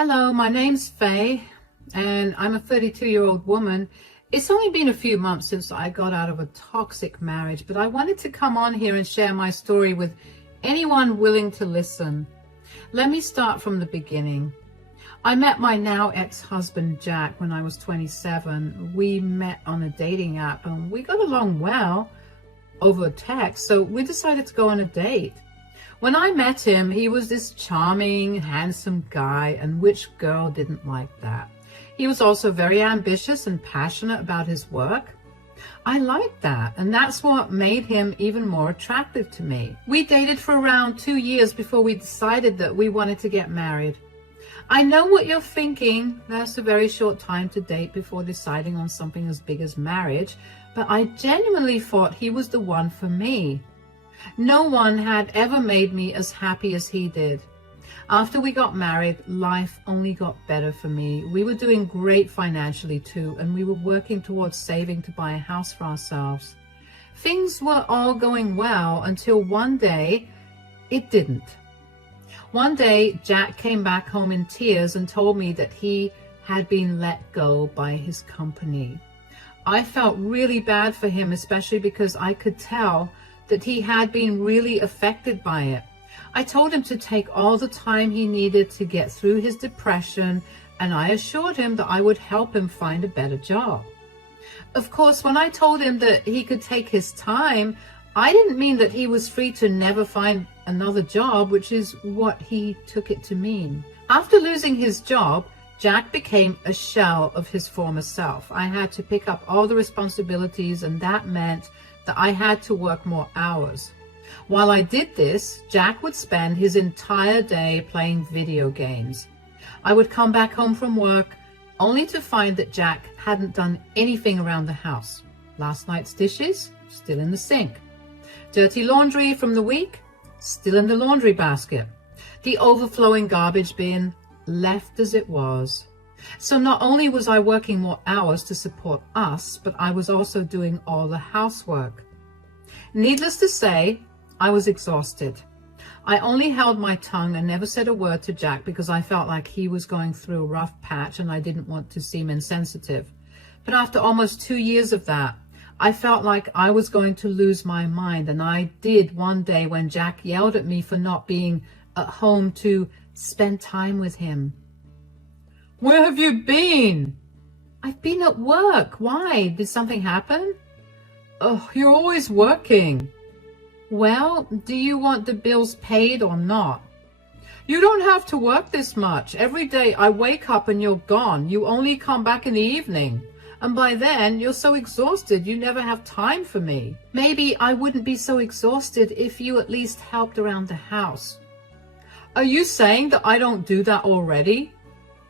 Hello, my name's Faye, and I'm a 32-year-old woman. It's only been a few months since I got out of a toxic marriage, but I wanted to come on here and share my story with anyone willing to listen. Let me start from the beginning. I met my now ex-husband Jack when I was 27. We met on a dating app and we got along well over text, so we decided to go on a date. When I met him, he was this charming, handsome guy, and which girl didn't like that? He was also very ambitious and passionate about his work. I liked that, and that's what made him even more attractive to me. We dated for around 2 years before we decided that we wanted to get married. I know what you're thinking. That's a very short time to date before deciding on something as big as marriage, but I genuinely thought he was the one for me. No one had ever made me as happy as he did. After we got married, life only got better for me. We were doing great financially too, and we were working towards saving to buy a house for ourselves. Things were all going well until one day, it didn't. One day, Jack came back home in tears and told me that he had been let go by his company. I felt really bad for him, especially because I could tell that he had been really affected by it. I told him to take all the time he needed to get through his depression, and I assured him that I would help him find a better job. Of course, when I told him that he could take his time, I didn't mean that he was free to never find another job, which is what he took it to mean. After losing his job, Jack became a shell of his former self. I had to pick up all the responsibilities, and that meant that I had to work more hours. While I did this, Jack would spend his entire day playing video games. I would come back home from work only to find that Jack hadn't done anything around the house. Last night's dishes, still in the sink. Dirty laundry from the week, still in the laundry basket. The overflowing garbage bin, left as it was. So not only was I working more hours to support us, but I was also doing all the housework. Needless to say, I was exhausted. I only held my tongue and never said a word to Jack because I felt like he was going through a rough patch and I didn't want to seem insensitive. But after almost 2 years of that, I felt like I was going to lose my mind, and I did one day when Jack yelled at me for not being at home to spend time with him. "Where have you been?" "I've been at work. Why? Did something happen?" "Oh, you're always working." "Well, do you want the bills paid or not?" "You don't have to work this much. Every day I wake up and you're gone. You only come back in the evening. And by then, you're so exhausted you never have time for me." "Maybe I wouldn't be so exhausted if you at least helped around the house." "Are you saying that I don't do that already?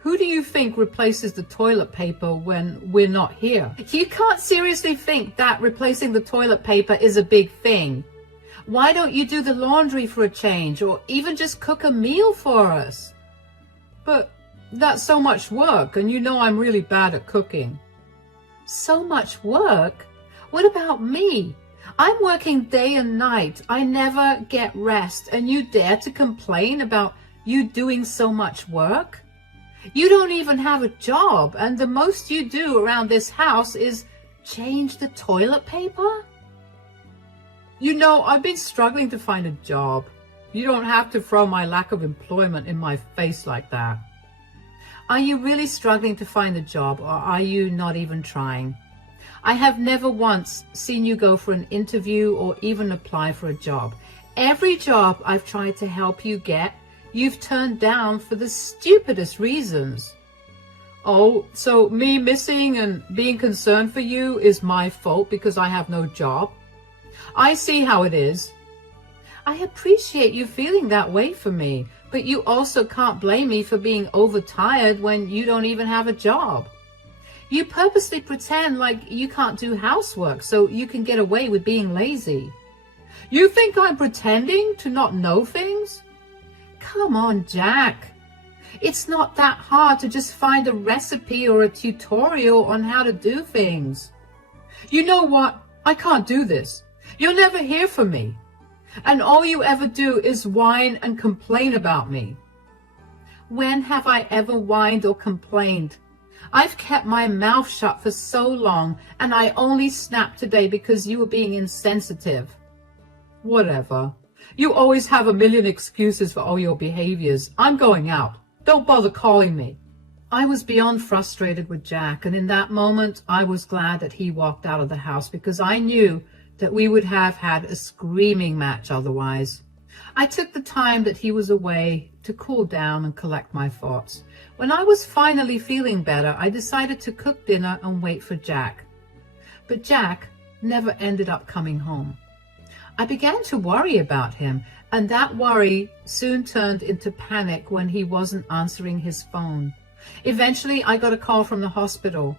Who do you think replaces the toilet paper when we're not here?" "You can't seriously think that replacing the toilet paper is a big thing. Why don't you do the laundry for a change, or even just cook a meal for us?" "But that's so much work, and you know I'm really bad at cooking." "So much work? What about me? I'm working day and night. I never get rest, and you dare to complain about you doing so much work? You don't even have a job, and the most you do around this house is change the toilet paper?" "You know, I've been struggling to find a job. You don't have to throw my lack of employment in my face like that." "Are you really struggling to find a job, or are you not even trying? I have never once seen you go for an interview or even apply for a job. Every job I've tried to help you get, you've turned down for the stupidest reasons." "Oh, so me missing and being concerned for you is my fault because I have no job? I see how it is." "I appreciate you feeling that way for me, but you also can't blame me for being overtired when you don't even have a job. You purposely pretend like you can't do housework so you can get away with being lazy." "You think I'm pretending to not know things?" "Come on, Jack. It's not that hard to just find a recipe or a tutorial on how to do things." "You know what? I can't do this. You'll never hear from me. And all you ever do is whine and complain about me." When have I ever whined or complained? I've kept my mouth shut for so long, and I only snapped today because you were being insensitive. Whatever. You always have a million excuses for all your behaviors. I'm going out. Don't bother calling me. I was beyond frustrated with Jack, and in that moment, I was glad that he walked out of the house because I knew that we would have had a screaming match otherwise. I took the time that he was away to cool down and collect my thoughts. When I was finally feeling better, I decided to cook dinner and wait for Jack. But Jack never ended up coming home. I began to worry about him, and that worry soon turned into panic when he wasn't answering his phone. Eventually, I got a call from the hospital.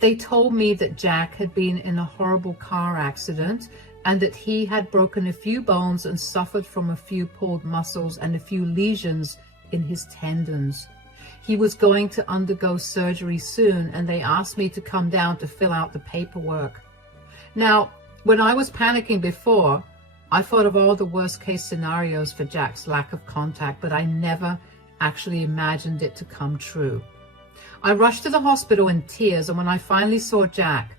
They told me that Jack had been in a horrible car accident and that he had broken a few bones and suffered from a few pulled muscles and a few lesions in his tendons. He was going to undergo surgery soon, and they asked me to come down to fill out the paperwork. Now, when I was panicking before, I thought of all the worst-case scenarios for Jack's lack of contact, but I never actually imagined it to come true. I rushed to the hospital in tears, and when I finally saw Jack,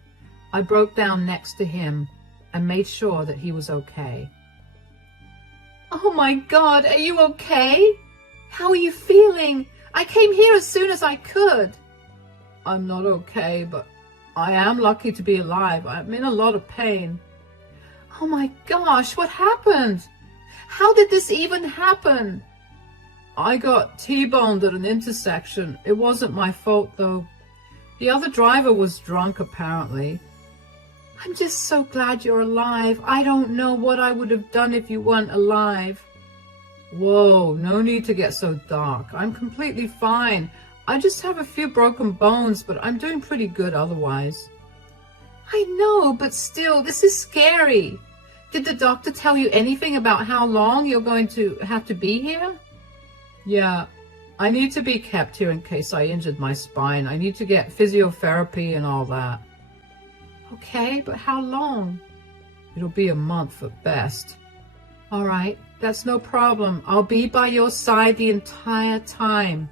I broke down next to him and made sure that he was okay. Oh my God, are you okay? How are you feeling? I came here as soon as I could. I'm not okay, but I am lucky to be alive. I'm in a lot of pain. Oh my gosh, what happened? How did this even happen? I got T-boned at an intersection. It wasn't my fault, though. The other driver was drunk, apparently. I'm just so glad you're alive. I don't know what I would have done if you weren't alive. Whoa, no need to get so dark. I'm completely fine. I just have a few broken bones, but I'm doing pretty good otherwise. I know, but still, this is scary. Did the doctor tell you anything about how long you're going to have to be here? Yeah, I need to be kept here in case I injured my spine. I need to get physiotherapy and all that. Okay, but how long? It'll be a month at best. All right, that's no problem. I'll be by your side the entire time.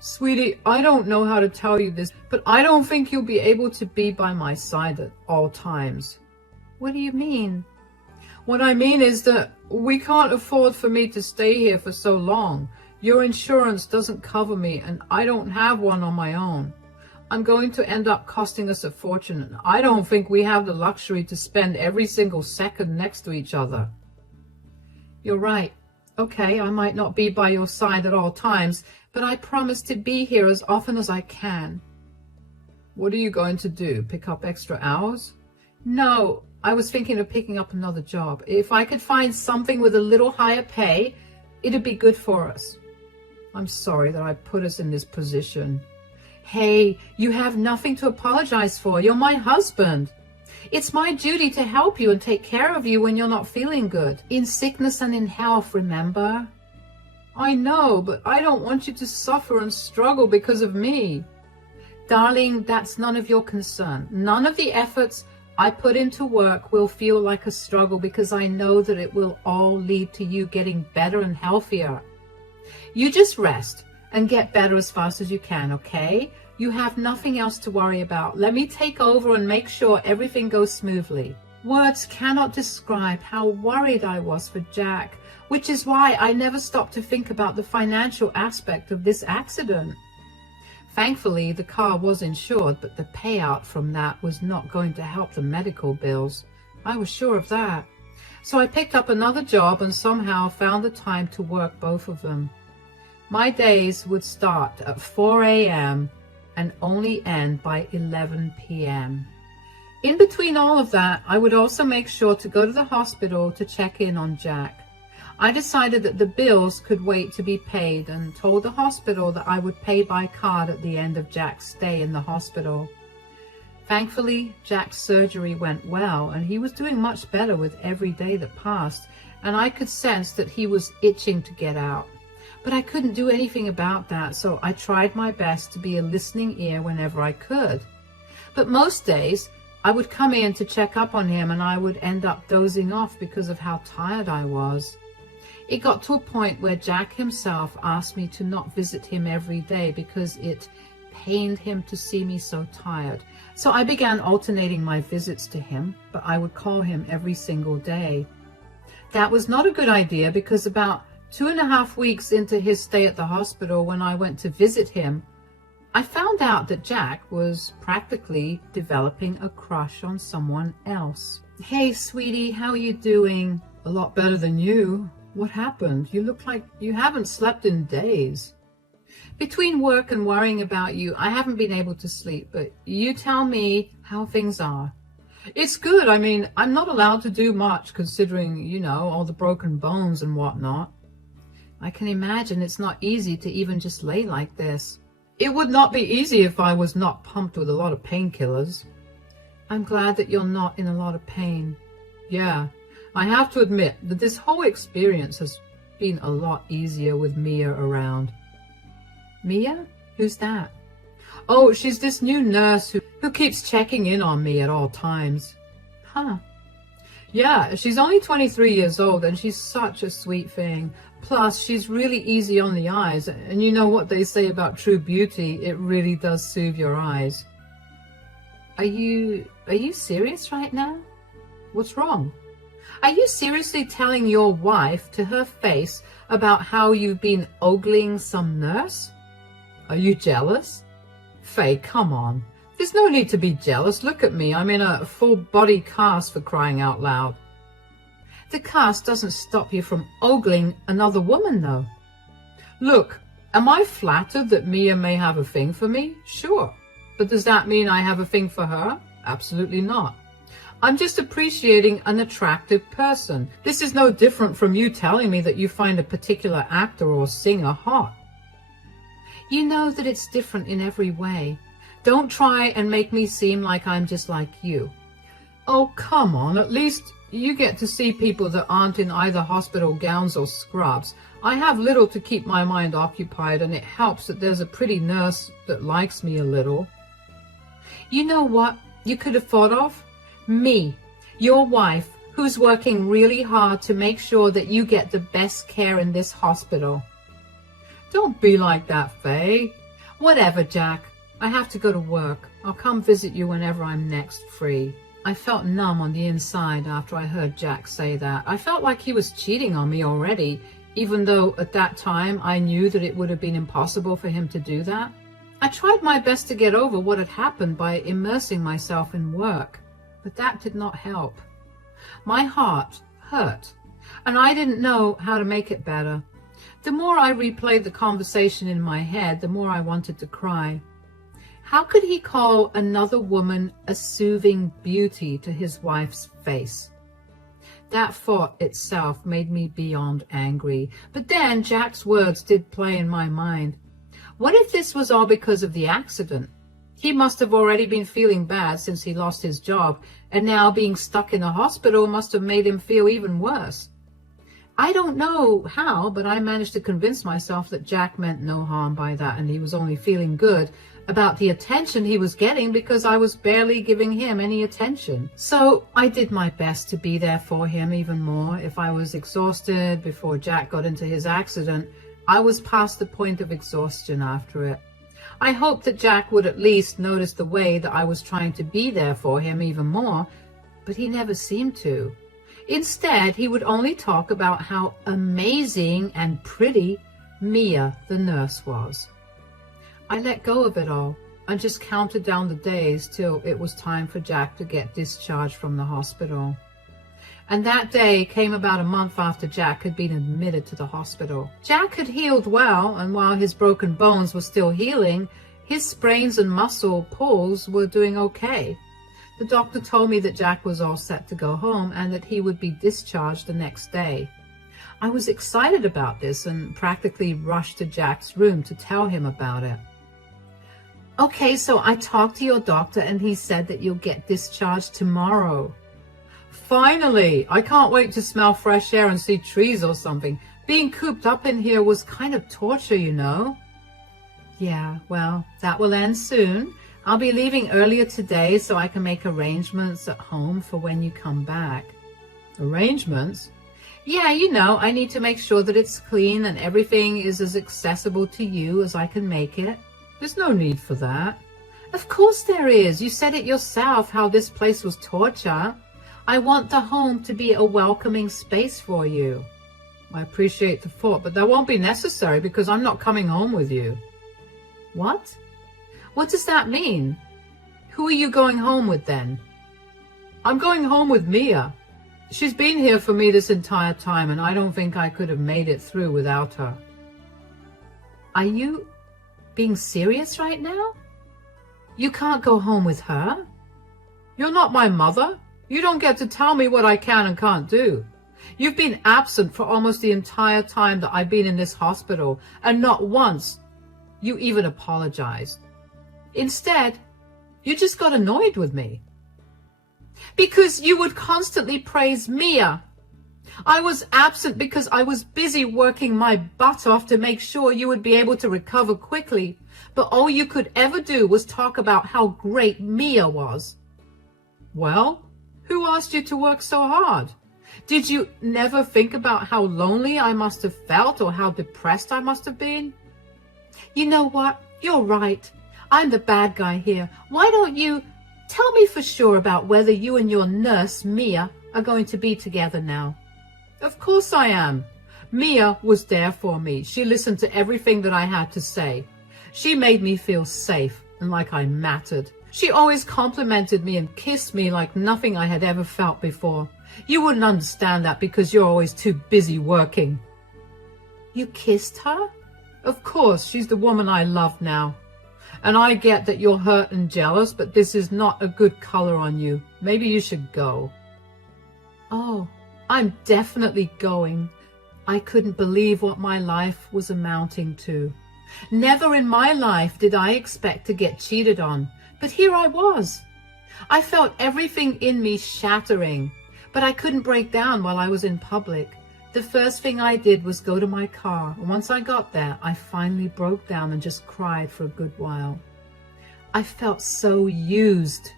Sweetie, I don't know how to tell you this, but I don't think you'll be able to be by my side at all times. What do you mean? What I mean is that we can't afford for me to stay here for so long. Your insurance doesn't cover me, and I don't have one on my own. I'm going to end up costing us a fortune, and I don't think we have the luxury to spend every single second next to each other. You're right. Okay, I might not be by your side at all times, but I promise to be here as often as I can. What are you going to do? Pick up extra hours? No, I was thinking of picking up another job. If I could find something with a little higher pay, it'd be good for us. I'm sorry that I put us in this position. Hey, you have nothing to apologize for. You're my husband. It's my duty to help you and take care of you when you're not feeling good. In sickness and in health, remember? I know, but I don't want you to suffer and struggle because of me. Darling, that's none of your concern. None of the efforts I put into work will feel like a struggle because I know that it will all lead to you getting better and healthier. You just rest and get better as fast as you can, okay? You have nothing else to worry about. Let me take over and make sure everything goes smoothly. Words cannot describe how worried I was for Jack, which is why I never stopped to think about the financial aspect of this accident. Thankfully, the car was insured, but the payout from that was not going to help the medical bills. I was sure of that. So I picked up another job and somehow found the time to work both of them. My days would start at 4 a.m. and only end by 11 p.m. In between all of that, I would also make sure to go to the hospital to check in on Jack. I decided that the bills could wait to be paid and told the hospital that I would pay by card at the end of Jack's stay in the hospital. Thankfully, Jack's surgery went well and he was doing much better with every day that passed, and I could sense that he was itching to get out. But I couldn't do anything about that, so I tried my best to be a listening ear whenever I could. But most days, I would come in to check up on him and I would end up dozing off because of how tired I was. It got to a point where Jack himself asked me to not visit him every day because it pained him to see me so tired. So I began alternating my visits to him, but I would call him every single day. That was not a good idea because about 2.5 weeks into his stay at the hospital, when I went to visit him, I found out that Jack was practically developing a crush on someone else. "Hey, sweetie, how are you doing?" "A lot better than you. What happened? You look like you haven't slept in days." "Between work and worrying about you, I haven't been able to sleep, but you tell me how things are." "It's good. I mean, I'm not allowed to do much considering, all the broken bones and whatnot." "I can imagine it's not easy to even just lay like this." "It would not be easy if I was not pumped with a lot of painkillers." "I'm glad that you're not in a lot of pain." "Yeah, I have to admit that this whole experience has been a lot easier with Mia around." "Mia? Who's that?" "Oh, she's this new nurse who keeps checking in on me at all times." "Huh." "Yeah, she's only 23 years old and she's such a sweet thing. Plus, she's really easy on the eyes, and you know what they say about true beauty, it really does soothe your eyes." Are you serious right now? What's wrong? Are you seriously telling your wife to her face about how you've been ogling some nurse? Are you jealous? Faye, come on. There's no need to be jealous. Look at me. I'm in a full body cast, for crying out loud. The cast doesn't stop you from ogling another woman, though. Look, am I flattered that Mia may have a thing for me? Sure. But does that mean I have a thing for her? Absolutely not. I'm just appreciating an attractive person. This is no different from you telling me that you find a particular actor or singer hot. You know that it's different in every way. Don't try and make me seem like I'm just like you. Oh, come on. At least you get to see people that aren't in either hospital gowns or scrubs. I have little to keep my mind occupied, and it helps that there's a pretty nurse that likes me a little. You know what you could have thought of? Me, your wife, who's working really hard to make sure that you get the best care in this hospital. Don't be like that, Faye. Whatever, Jack. I have to go to work. I'll come visit you whenever I'm next free. I felt numb on the inside after I heard Jack say that. I felt like he was cheating on me already, even though at that time I knew that it would have been impossible for him to do that. I tried my best to get over what had happened by immersing myself in work, but that did not help. My heart hurt, and I didn't know how to make it better. The more I replayed the conversation in my head, the more I wanted to cry. How could he call another woman a soothing beauty to his wife's face? That thought itself made me beyond angry. But then Jack's words did play in my mind. What if this was all because of the accident? He must have already been feeling bad since he lost his job, and now being stuck in a hospital must have made him feel even worse. I don't know how, but I managed to convince myself that Jack meant no harm by that, and he was only feeling good about the attention he was getting because I was barely giving him any attention. So I did my best to be there for him even more. If I was exhausted before Jack got into his accident, I was past the point of exhaustion after it. I hoped that Jack would at least notice the way that I was trying to be there for him even more, but he never seemed to. Instead, he would only talk about how amazing and pretty Mia, the nurse, was. I let go of it all and just counted down the days till it was time for Jack to get discharged from the hospital. And that day came about a month after Jack had been admitted to the hospital. Jack had healed well, and while his broken bones were still healing, his sprains and muscle pulls were doing okay. The doctor told me that Jack was all set to go home and that he would be discharged the next day. I was excited about this and practically rushed to Jack's room to tell him about it. Okay, so I talked to your doctor and he said that you'll get discharged tomorrow. Finally! I can't wait to smell fresh air and see trees or something. Being cooped up in here was kind of torture, you know. Yeah, well, that will end soon. I'll be leaving earlier today so I can make arrangements at home for when you come back. Arrangements? Yeah, I need to make sure that it's clean and everything is as accessible to you as I can make it. There's no need for that. Of course there is. You said it yourself, how this place was torture. I want the home to be a welcoming space for you. I appreciate the thought, but that won't be necessary because I'm not coming home with you. What? What does that mean? Who are you going home with then? I'm going home with Mia. She's been here for me this entire time, and I don't think I could have made it through without her. Are you being serious right now? You can't go home with her? You're not my mother. You don't get to tell me what I can and can't do. You've been absent for almost the entire time that I've been in this hospital, and not once you even apologized. Instead, you just got annoyed with me. Because you would constantly praise Mia. I was absent because I was busy working my butt off to make sure you would be able to recover quickly, but all you could ever do was talk about how great Mia was. Well, who asked you to work so hard? Did you never think about how lonely I must have felt or how depressed I must have been? You know what? You're right. I'm the bad guy here. Why don't you tell me for sure about whether you and your nurse, Mia, are going to be together now? Of course I am. Mia was there for me. She listened to everything that I had to say. She made me feel safe and like I mattered. She always complimented me and kissed me like nothing I had ever felt before. You wouldn't understand that because you're always too busy working. You kissed her? Of course, she's the woman I love now. And I get that you're hurt and jealous, but this is not a good color on you. Maybe you should go. Oh, I'm definitely going. I couldn't believe what my life was amounting to. Never in my life did I expect to get cheated on, but here I was. I felt everything in me shattering, but I couldn't break down while I was in public. The first thing I did was go to my car, and once I got there, I finally broke down and just cried for a good while. I felt so used.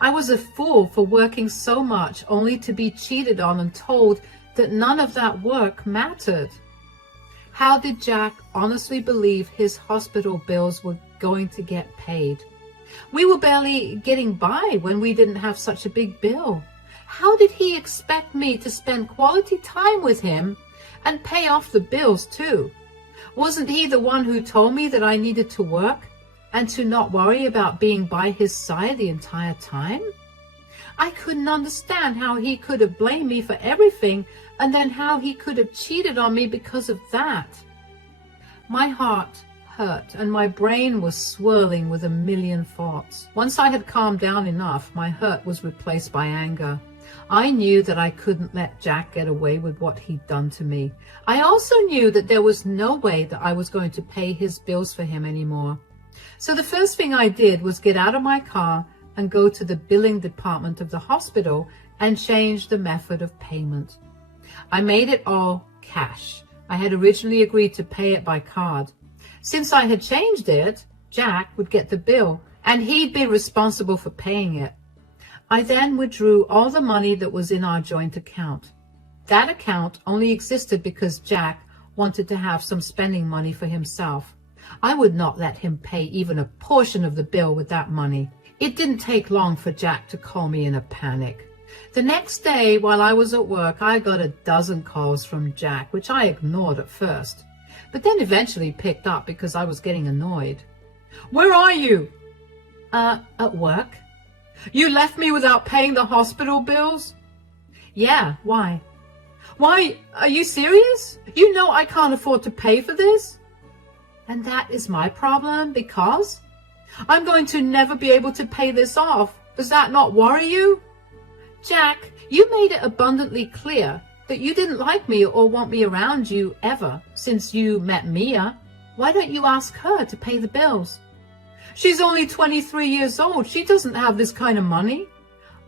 I was a fool for working so much only to be cheated on and told that none of that work mattered. How did Jack honestly believe his hospital bills were going to get paid? We were barely getting by when we didn't have such a big bill. How did he expect me to spend quality time with him and pay off the bills too? Wasn't he the one who told me that I needed to work and to not worry about being by his side the entire time? I couldn't understand how he could have blamed me for everything and then how he could have cheated on me because of that. My heart hurt and my brain was swirling with a million thoughts. Once I had calmed down enough, my hurt was replaced by anger. I knew that I couldn't let Jack get away with what he'd done to me. I also knew that there was no way that I was going to pay his bills for him anymore. So the first thing I did was get out of my car and go to the billing department of the hospital and change the method of payment. I made it all cash. I had originally agreed to pay it by card. Since I had changed it, Jack would get the bill and he'd be responsible for paying it. I then withdrew all the money that was in our joint account. That account only existed because Jack wanted to have some spending money for himself. I would not let him pay even a portion of the bill with that money. It didn't take long for Jack to call me in a panic. The next day, while I was at work, I got a dozen calls from Jack, which I ignored at first, but then eventually picked up because I was getting annoyed. Where are you? At work. You left me without paying the hospital bills? Yeah, why? Why, are you serious? You know I can't afford to pay for this? And that is my problem because I'm going to never be able to pay this off. Does that not worry you? Jack, you made it abundantly clear that you didn't like me or want me around you ever since you met Mia. Why don't you ask her to pay the bills? She's only 23 years old. She doesn't have this kind of money.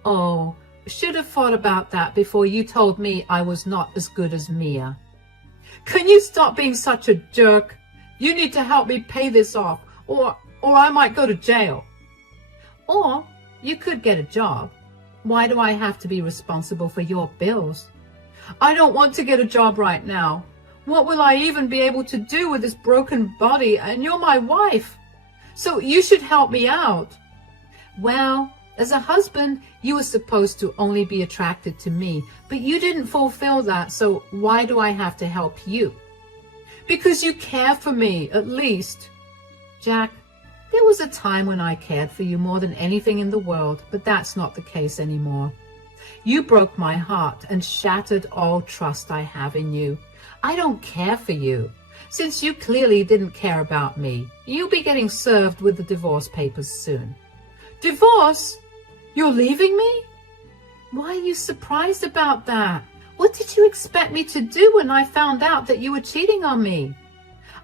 Oh, should have thought about that before you told me I was not as good as Mia. Can you stop being such a jerk? You need to help me pay this off, or I might go to jail. Or you could get a job. Why do I have to be responsible for your bills? I don't want to get a job right now. What will I even be able to do with this broken body? And you're my wife. So you should help me out. Well, as a husband, you were supposed to only be attracted to me, but you didn't fulfill that, so why do I have to help you? Because you care for me, at least. Jack, there was a time when I cared for you more than anything in the world, but that's not the case anymore. You broke my heart and shattered all trust I have in you. I don't care for you. Since you clearly didn't care about me, you'll be getting served with the divorce papers soon. Divorce? You're leaving me? Why are you surprised about that? What did you expect me to do when I found out that you were cheating on me?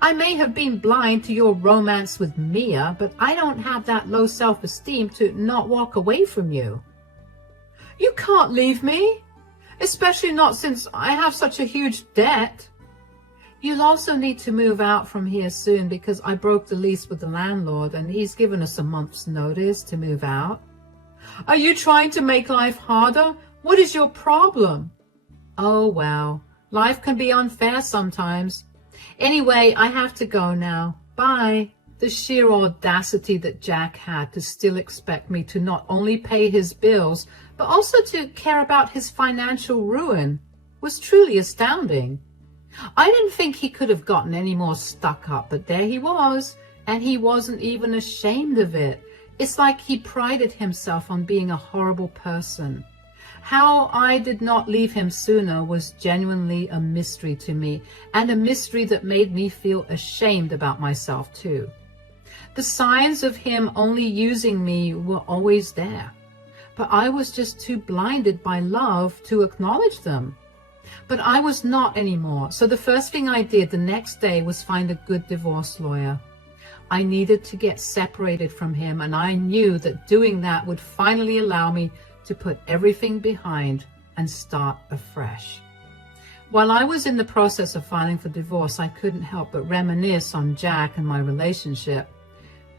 I may have been blind to your romance with Mia, but I don't have that low self-esteem to not walk away from you. You can't leave me, especially not since I have such a huge debt. You'll also need to move out from here soon because I broke the lease with the landlord and he's given us a month's notice to move out. Are you trying to make life harder? What is your problem? Oh, well, life can be unfair sometimes. Anyway, I have to go now. Bye. The sheer audacity that Jack had to still expect me to not only pay his bills, but also to care about his financial ruin was truly astounding. I didn't think he could have gotten any more stuck up, but there he was, and he wasn't even ashamed of it. It's like he prided himself on being a horrible person. How I did not leave him sooner was genuinely a mystery to me, and a mystery that made me feel ashamed about myself too. The signs of him only using me were always there, but I was just too blinded by love to acknowledge them. But I was not anymore, so the first thing I did the next day was find a good divorce lawyer. I needed to get separated from him, and I knew that doing that would finally allow me to put everything behind and start afresh. While I was in the process of filing for divorce, I couldn't help but reminisce on Jack and my relationship.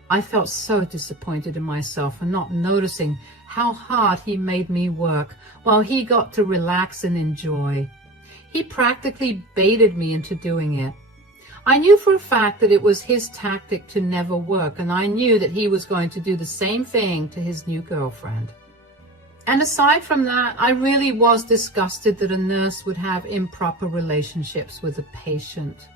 I felt so disappointed in myself for not noticing how hard he made me work while he got to relax and enjoy. He practically baited me into doing it. I knew for a fact that it was his tactic to never work, and I knew that he was going to do the same thing to his new girlfriend. And aside from that, I really was disgusted that a nurse would have improper relationships with a patient.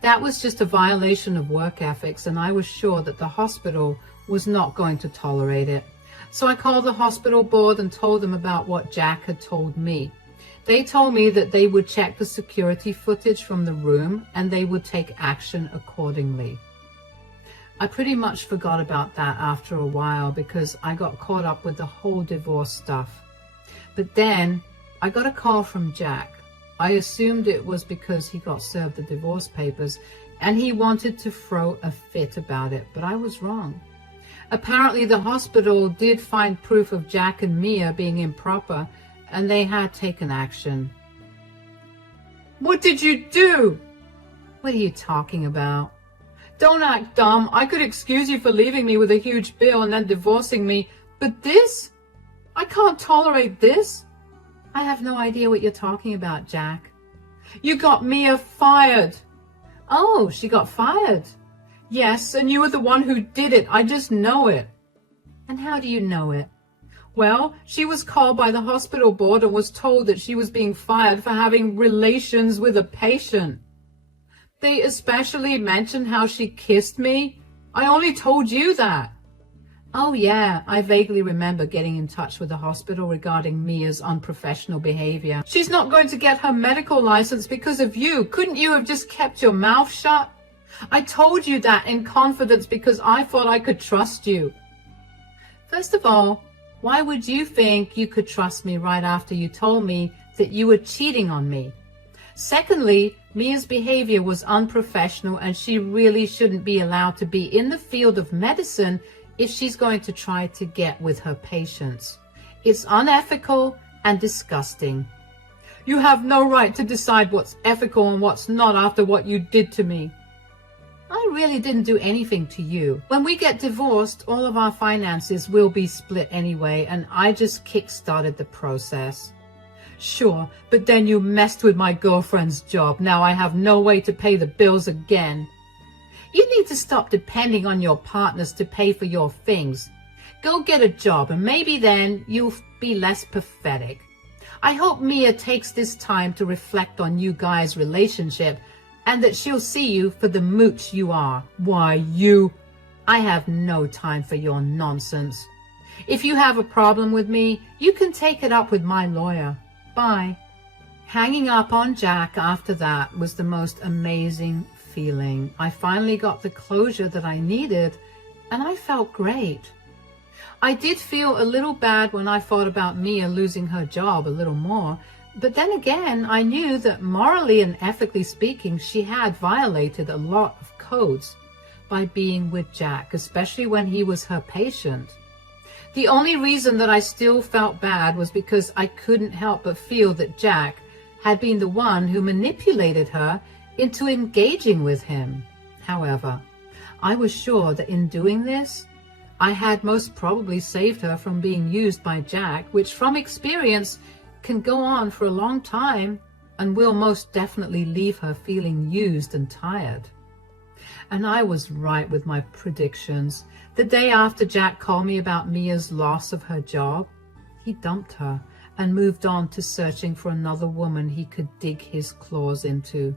That was just a violation of work ethics, and I was sure that the hospital was not going to tolerate it. So I called the hospital board and told them about what Jack had told me. They told me that they would check the security footage from the room and they would take action accordingly. I pretty much forgot about that after a while because I got caught up with the whole divorce stuff. But then I got a call from Jack. I assumed it was because he got served the divorce papers and he wanted to throw a fit about it, but I was wrong. Apparently the hospital did find proof of Jack and Mia being improper, and they had taken action. What did you do? What are you talking about? Don't act dumb. I could excuse you for leaving me with a huge bill and then divorcing me, but this? I can't tolerate this. I have no idea what you're talking about, Jack. You got Mia fired. Oh, she got fired? Yes, and you were the one who did it. I just know it. And how do you know it? Well, she was called by the hospital board and was told that she was being fired for having relations with a patient. They especially mentioned how she kissed me. I only told you that. Oh yeah, I vaguely remember getting in touch with the hospital regarding Mia's unprofessional behavior. She's not going to get her medical license because of you. Couldn't you have just kept your mouth shut? I told you that in confidence because I thought I could trust you. First of all, why would you think you could trust me right after you told me that you were cheating on me? Secondly, Mia's behavior was unprofessional and she really shouldn't be allowed to be in the field of medicine if she's going to try to get with her patients. It's unethical and disgusting. You have no right to decide what's ethical and what's not after what you did to me. I really didn't do anything to you. When we get divorced, all of our finances will be split anyway, and I just kick-started the process. Sure, but then you messed with my girlfriend's job. Now I have no way to pay the bills again. You need to stop depending on your partners to pay for your things. Go get a job and maybe then you'll be less pathetic. I hope Mia takes this time to reflect on you guys' relationship and that she'll see you for the mooch you are. Why, you... I have no time for your nonsense. If you have a problem with me, you can take it up with my lawyer. Bye. Hanging up on Jack after that was the most amazing feeling. I finally got the closure that I needed, and I felt great. I did feel a little bad when I thought about Mia losing her job a little more, but then again, I knew that morally and ethically speaking, she had violated a lot of codes by being with Jack, especially when he was her patient. The only reason that I still felt bad was because I couldn't help but feel that Jack had been the one who manipulated her into engaging with him. However, I was sure that in doing this, I had most probably saved her from being used by Jack, which from experience can go on for a long time and will most definitely leave her feeling used and tired. And I was right with my predictions. The day after Jack called me about Mia's loss of her job, he dumped her and moved on to searching for another woman he could dig his claws into.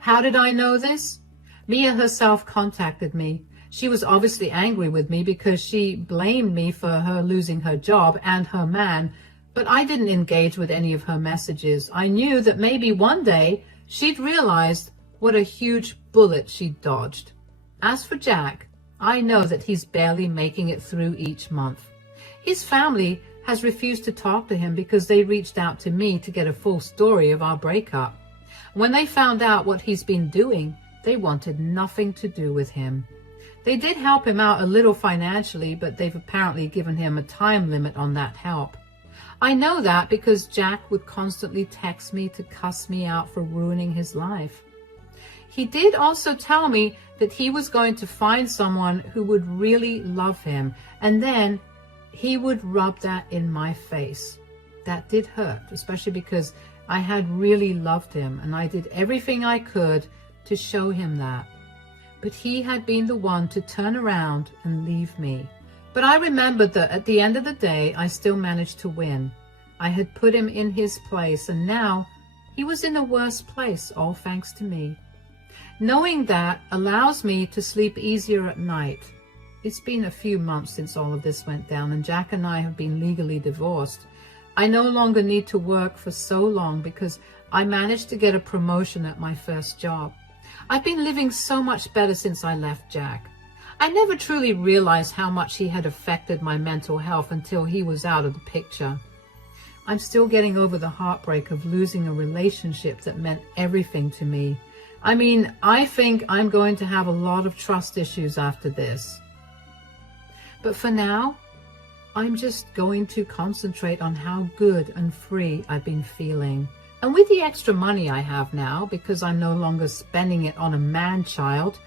How did I know this? Mia herself contacted me. She was obviously angry with me because she blamed me for her losing her job and her man, but I didn't engage with any of her messages. I knew that maybe one day she'd realized what a huge bullet she'd dodged. As for Jack, I know that he's barely making it through each month. His family has refused to talk to him because they reached out to me to get a full story of our breakup. When they found out what he's been doing, they wanted nothing to do with him. They did help him out a little financially, but they've apparently given him a time limit on that help. I know that because Jack would constantly text me to cuss me out for ruining his life. He did also tell me that he was going to find someone who would really love him, and then he would rub that in my face. That did hurt, especially because I had really loved him, and I did everything I could to show him that. But he had been the one to turn around and leave me. But I remembered that at the end of the day, I still managed to win. I had put him in his place, and now he was in a worse place, all thanks to me. Knowing that allows me to sleep easier at night. It's been a few months since all of this went down, and Jack and I have been legally divorced. I no longer need to work for so long because I managed to get a promotion at my first job. I've been living so much better since I left Jack. I never truly realized how much he had affected my mental health until he was out of the picture. I'm still getting over the heartbreak of losing a relationship that meant everything to me. I mean, I think I'm going to have a lot of trust issues after this. But for now, I'm just going to concentrate on how good and free I've been feeling. And with the extra money I have now, because I'm no longer spending it on a man-child,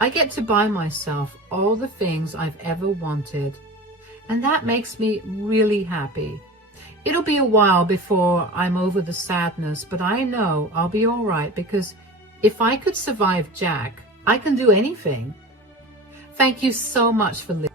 I get to buy myself all the things I've ever wanted. And that makes me really happy. It'll be a while before I'm over the sadness, but I know I'll be all right because if I could survive Jack, I can do anything. Thank you so much for listening.